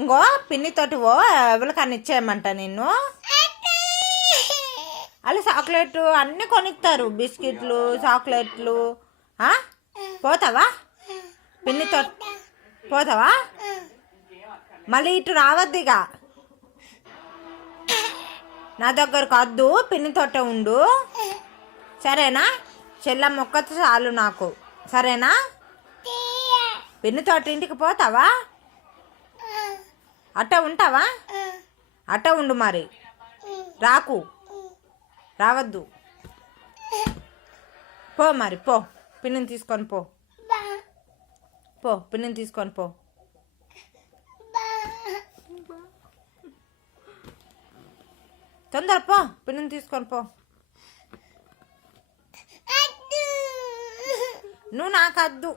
ఇంకో పిన్నితోటి ఎవరికన్నా ఇచ్చేయమంట నిన్ను. వాళ్ళు చాక్లెట్ అన్నీ కొనిస్తారు, బిస్కెట్లు చాక్లెట్లు. పోతావా పిన్నితో? పోతావా? మళ్ళీ ఇటు రావద్దు ఇక, నా దగ్గరకు వద్దు, పిన్నితోటే ఉండు సరేనా? చెల్లమ్మ ఒక్కటి చాలు నాకు సరేనా? పిన్నితోటి ఇంటికి పోతావా? అట్ట ఉంటావా? అట్ట ఉండు మరి, రావద్దు. పో మరి, పో పిన్నిని తీసుకొని పో, పిన్నిని తీసుకొని పో. తొందర పో, పిన్నిని తీసుకొని పో. నువ్వు నాకు వద్దు.